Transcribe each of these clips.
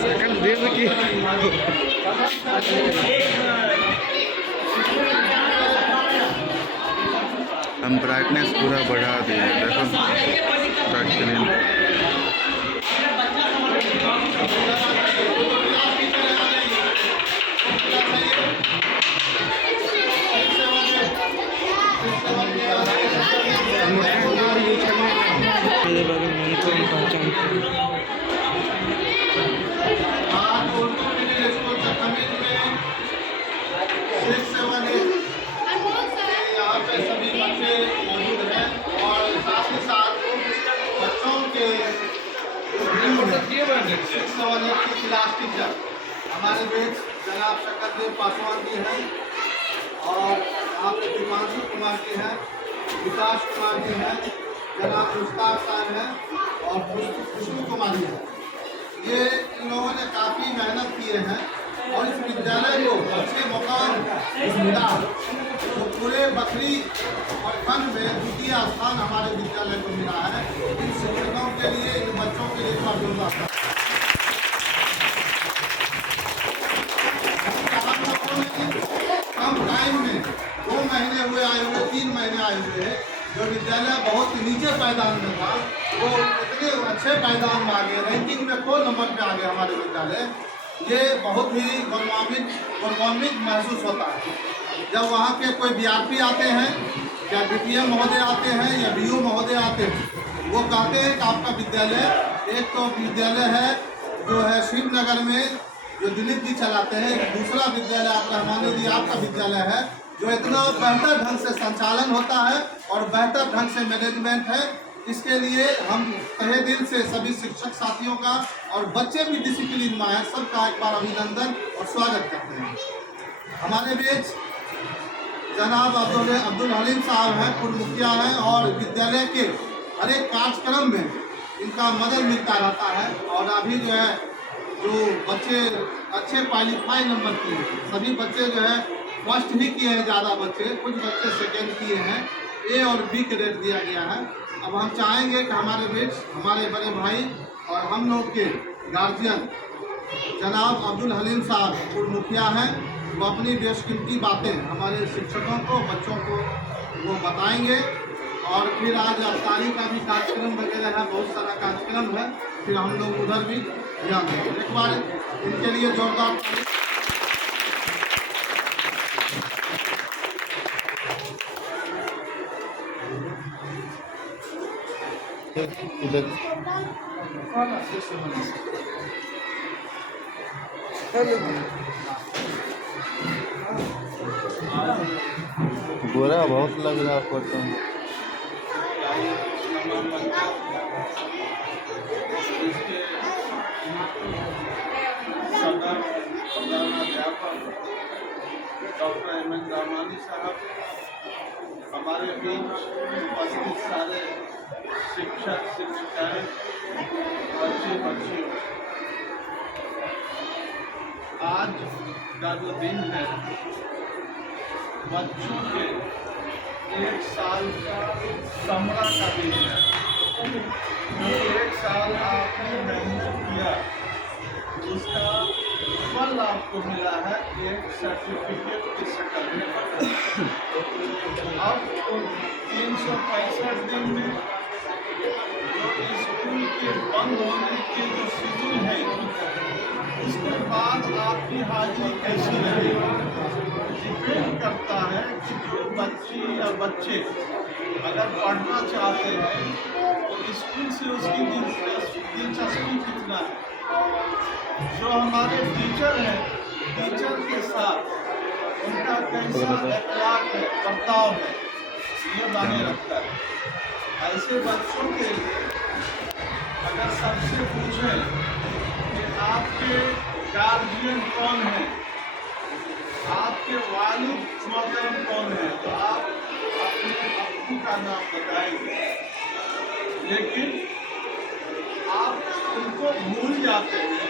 Second दे की हम brightness पूरा बढ़ा दिए, देखो टच स्क्रीन। प्लास्टिक जग हमारे बीच जनाब शकरदेव पासवान जी हैं और यहाँ पे दीपांशु कुमार जी हैं, विकास कुमार जी हैं, जनाब मुश्ताक साहब हैं और खुशबू कुमारी है। ये इन लोगों ने काफ़ी मेहनत किए हैं और इस विद्यालय को अच्छे मुकाम मिला तो पूरे बकरी और खंड में द्वितीय स्थान हमारे विद्यालय को मिला है। इन शिक्षकों के लिए, इन बच्चों के लिए जोरदार कम टाइम में 2 महीने हुए आए हुए, 3 महीने आए हुए हैं। जो विद्यालय बहुत नीचे पायदान में था वो इतने अच्छे पायदान में आ गए, रैंकिंग में 4 नंबर पे आ गए हमारे विद्यालय। ये बहुत ही गौरवान्वित महसूस होता है जब वहाँ के कोई बीआरपी आते हैं या बीपीएम महोदय आते हैं या बीयू महोदय आते हैं, वो कहते हैं कि आपका विद्यालय, एक तो विद्यालय है जो है श्रीनगर में जो दिलीप जी चलाते हैं, दूसरा विद्यालय आप रहमानी जी आपका विद्यालय है जो इतना बेहतर ढंग से संचालन होता है और बेहतर ढंग से मैनेजमेंट है। इसके लिए हम तहे दिल से सभी शिक्षक साथियों का और बच्चे भी डिसिप्लिन में हैं, सबका एक बार अभिनंदन और स्वागत करते हैं। हमारे बीच जनाब अब्दुल हलीम साहब हैं, पूर्व मुखिया हैं और विद्यालय के हर एक कार्यक्रम में इनका मदद मिलता रहता है। और अभी जो है जो बच्चे अच्छे क्वालिफाई नंबर किए हैं, सभी बच्चे जो है फर्स्ट भी किए हैं, ज़्यादा बच्चे, कुछ बच्चे सेकेंड किए हैं, ए और बी ग्रेड दिया गया है। अब हम चाहेंगे कि हमारे बीच हमारे बड़े भाई और हम लोग के गार्जियन जनाब अब्दुल हलीम साहब पूर्व मुखिया हैं, वो अपनी बेशकीमती बातें हमारे शिक्षकों को, बच्चों को वो बताएंगे। और फिर आज अफ्तारी का भी कार्यक्रम वगैरह है, बहुत सारा कार्यक्रम है, फिर हम लोग उधर भी ध्यान देंगे। एक बार इनके लिए जोरदार बुरा बहुत लग रहा है फोटो में। सदर प्रधानाध्यापक डॉक्टर एम.एन. रामानी साहब, हमारे बीच उपस्थित सारे शिक्षक शिक्षिकाएं, बच्चे बच्चियों, आज का जो दिन है बच्चों के 1 साल का समरा का दिन है। जो 1 साल आपने मेहनत किया उसका फल आपको मिला है एक सर्टिफिकेट की शक्ल में। अब 365 दिन में जो स्कूल के बंद होने के जो शेड्यूल है उसके बाद आपकी हाजिरी कैसी रही डिपेंड करता है कि जो बच्ची या बच्चे अगर पढ़ना चाहते हैं तो स्कूल से उसकी दिलचस्पी कितना है। जो हमारे टीचर हैं, टीचर के साथ उनका कैसा अखलाक है, बर्ताव है, ये मायने रखता है। ऐसे बच्चों के लिए अगर सबसे पूछें कि आपके गार्जियन कौन है, आपके वालिद मोहतरम कौन है, तो आप अपने अब्बू का नाम बताएंगे, लेकिन आप उनको भूल जाते हैं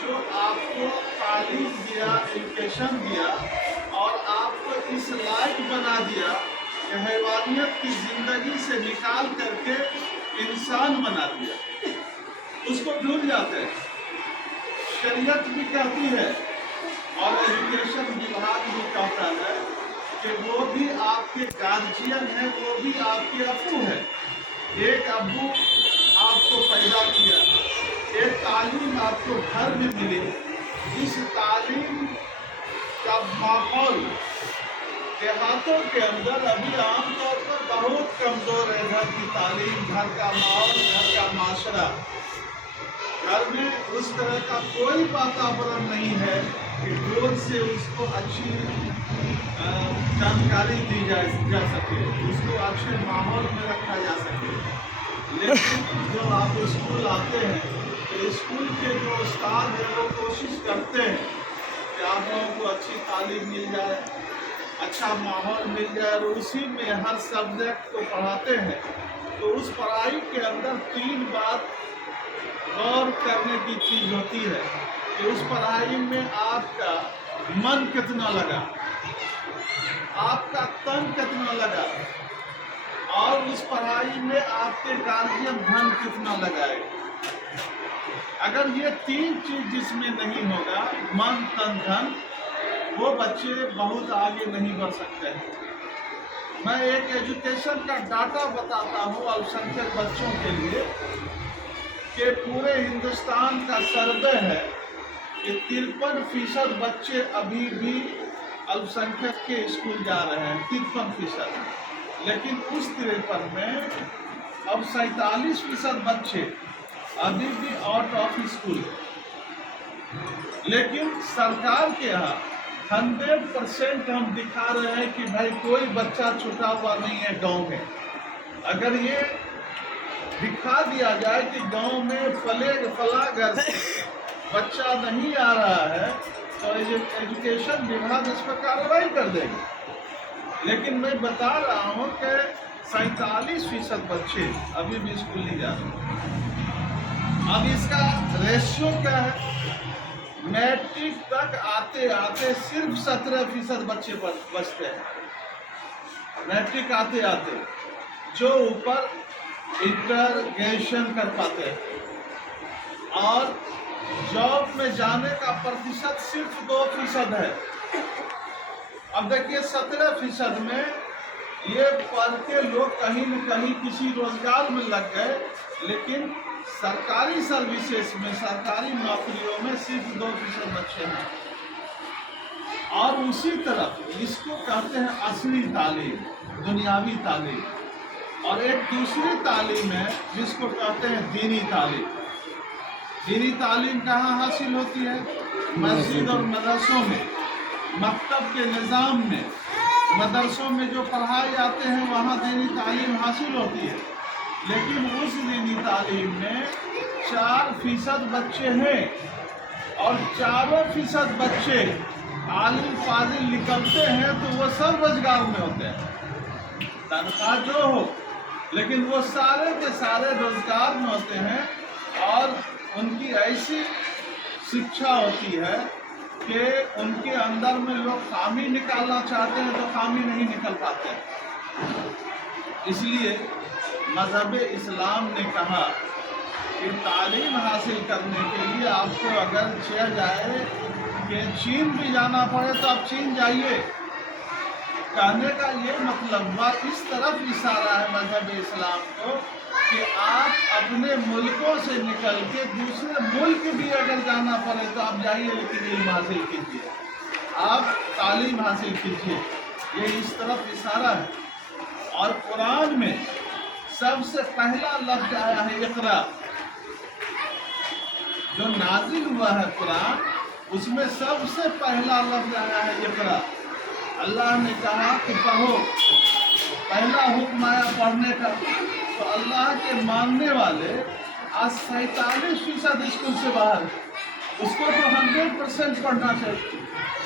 जो आपको तालीम दिया, एजुकेशन दिया और आपको इस लायक बना दिया कि हैवानियत की ज़िंदगी से निकाल करके इंसान बना दिया, उसको भूल जाते हैं। शरीयत भी कहती है और एजुकेशन विभाग भी कहता है कि वो भी आपके गार्जियन है, वो भी आपके अब्बू है। एक अब्बू आपको पैदा किया, एक तालीम आपको घर में मिली, इस तालीम का माहौल देहातों के अंदर अभी आमतौर पर बहुत कमजोर है। घर की तालीम, घर का माहौल, घर का माशरा, घर में उस तरह का कोई वातावरण नहीं है कि रोज से उसको अच्छी जानकारी दी जा सके, उसको अच्छे माहौल में रखा जा सके। लेकिन जब आप स्कूल आते हैं तो स्कूल के जो उस्ताद हैं वो कोशिश करते हैं कि आप लोगों को अच्छी तालीम मिल जाए, अच्छा माहौल मिल जाए, और उसी में हर सब्जेक्ट को पढ़ाते हैं। तो उस पढ़ाई के अंदर 3 बात गौर करने की चीज़ होती है कि उस पढ़ाई में आपका मन कितना लगा, आपका तन कितना लगा, और उस पढ़ाई में आपके गार्जियन धन कितना लगाए। अगर ये 3 चीज़ जिसमें नहीं होगा, मन तन धन, वो बच्चे बहुत आगे नहीं बढ़ सकते हैं। मैं एक एजुकेशन का डाटा बताता हूँ अल्पसंख्यक बच्चों के लिए कि पूरे हिंदुस्तान का सर्वे है कि 53% बच्चे अभी भी अल्पसंख्यक के स्कूल जा रहे हैं, 53%। लेकिन उस 53 में अब 47% बच्चे अभी भी आउट ऑफ स्कूल है। लेकिन सरकार के यहाँ 100% हम दिखा रहे हैं कि भाई कोई बच्चा छूटा हुआ नहीं है गांव में। अगर ये दिखा दिया जाए कि गांव में फला घर बच्चा नहीं आ रहा है तो एजुकेशन विभाग इस पर कार्रवाई कर देगा। लेकिन मैं बता रहा हूँ कि 47% बच्चे अभी भी स्कूल नहीं जा रहे। अब इसका रेशियो क्या है? मैट्रिक तक आते आते सिर्फ 17% बच्चे बचते हैं। मैट्रिक आते आते जो ऊपर इंटरग्रेशन कर पाते हैं, और जॉब में जाने का प्रतिशत सिर्फ 2% है। अब देखिए 17% में ये पढ़ के लोग कहीं न कहीं किसी रोजगार में लग गए, लेकिन सरकारी सर्विसेज में, सरकारी नौकरियों में सिर्फ 2% बच्चे हैं। और उसी तरफ इसको कहते हैं असली तालीम, दुनियावी तालीम, और एक दूसरी तालीम है जिसको कहते हैं दीनी तालीम। दीनी तालीम कहाँ हासिल होती है? मस्जिद और मदरसों में, मकतब के निज़ाम में, मदरसों में जो पढ़ाए जाते हैं वहाँ दीनी तालीम हासिल होती है। लेकिन उस दीनी तालीम में 4% बच्चे हैं, और 4% बच्चे आलिम फाजिल निकलते हैं तो वो सब रोजगार में होते हैं, तनख्वाह जो हो, लेकिन वो सारे के सारे रोजगार में होते हैं। और उनकी ऐसी शिक्षा होती है कि उनके अंदर में लोग खामी निकालना चाहते हैं तो खामी नहीं निकल पाते हैं। इसलिए मज़हब इस्लाम ने कहा कि तालीम हासिल करने के लिए आपको अगर चाह जाए कि चीन भी जाना पड़े तो आप चीन जाइए। कहने का ये मतलब हुआ, इस तरफ इशारा है मज़हब इस्लाम को कि आप अपने मुल्कों से निकल के दूसरे मुल्क भी अगर जाना पड़े तो आप जाइए, लेकिन इल्म हासिल कीजिए, आप तालीम हासिल कीजिए। ये इस तरफ इशारा है। और कुरान में सबसे पहला लफ्ज आया है इक़रा। जो नाजिल हुआ है कुरान, उसमें सबसे पहला लफ्ज आया है इक़रा। अल्लाह ने कहा कि पढ़ो, पहला हुक्म आया पढ़ने का। तो अल्लाह के मानने वाले आज 47% स्कूल से बाहर, उसको तो 100% पढ़ना चाहिए।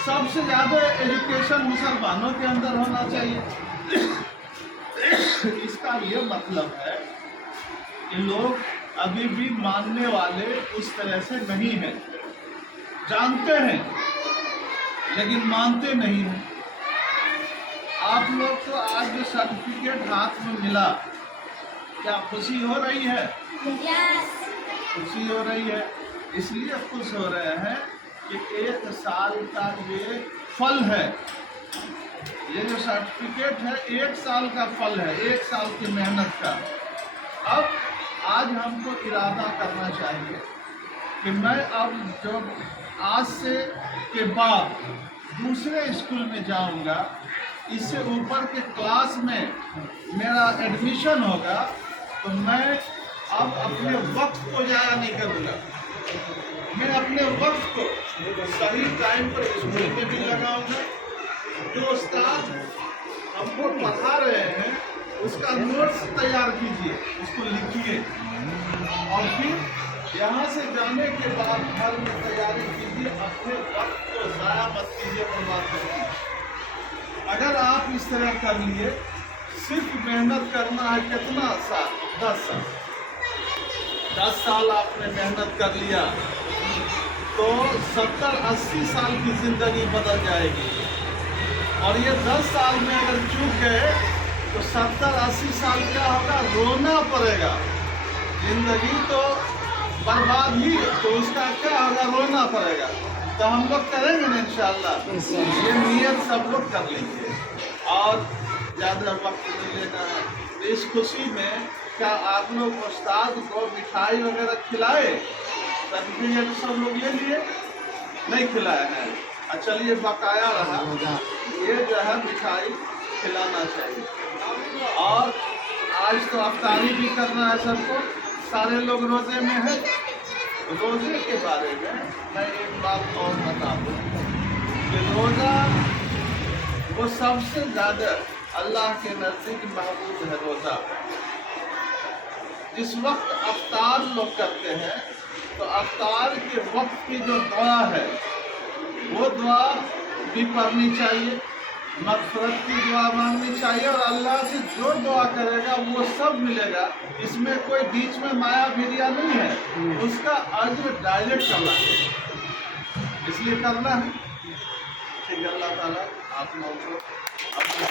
सबसे ज़्यादा एजुकेशन मुसलमानों के अंदर होना चाहिए। इसका ये मतलब है कि लोग अभी भी मानने वाले उस तरह से नहीं हैं, जानते हैं लेकिन मानते नहीं हैं। आप लोग को आज जो सर्टिफिकेट हाथ में मिला क्या खुशी हो रही है? Yes. खुशी हो रही है, इसलिए खुश हो रहे हैं कि 1 साल का ये फल है, ये जो सर्टिफिकेट है 1 साल का फल है, 1 साल की मेहनत का। अब आज हमको इरादा करना चाहिए कि मैं अब जो आज से के बाद दूसरे स्कूल में जाऊंगा, इससे ऊपर के क्लास में मेरा एडमिशन होगा, तो मैं अब अपने वक्त को ज़ाया नहीं करूँगा। मैं अपने वक्त को सही टाइम पर स्कूल में भी लगाऊंगा। जो उस्ताद हमको पढ़ा रहे हैं उसका नोट्स तैयार कीजिए, उसको लिखिए, और फिर यहाँ से जाने के बाद घर में तैयारी कीजिए। अपने वक्त को ज़ाया मत कीजिए, बर्बाद मत कीजिए। अगर आप इस तरह कर लिए, सिर्फ मेहनत करना है, कितना साल? 10 साल। 10 साल आपने मेहनत कर लिया तो 70-80 साल की ज़िंदगी बदल जाएगी। और ये 10 साल में अगर चूक गए तो 70-80 साल क्या होगा? रोना पड़ेगा। ज़िंदगी तो बर्बाद ही, तो उसका क्या होगा? रोना पड़ेगा। तो हम लोग करेंगे ना इंशाअल्लाह। ये नियत सब लोग कर लेंगे और ज़्यादा वक्त नहीं लेना है। तो इस खुशी में क्या आप लोग उस्ताद को मिठाई वगैरह खिलाए? सर्टिफिकेट सब लोग ले लिए? नहीं खिलाए हैं। चलिए बकाया रहा, ये जो है मिठाई खिलाना चाहिए। और आज तो अफ्तारी भी करना है सबको, सारे लोग रोज़े में हैं। रोज़े के बारे में मैं एक बात और बता दूँ कि रोज़ा वो सबसे ज़्यादा अल्लाह के नज़दीक महबूब है। रोज़ा जिस वक्त अफ्तार लोग करते हैं, तो अफ्तार के वक्त की जो दुआ है वो दुआ भी पढ़नी चाहिए, मग़फ़िरत की दुआ मांगनी चाहिए, और अल्लाह से जो दुआ करेगा वो सब मिलेगा। इसमें कोई बीच में माया भिड़िया नहीं है, उसका अज्र डायरेक्ट अल्लाह है, इसलिए करना है। ठीक है, अल्लाह ताला आप लोगों को अपना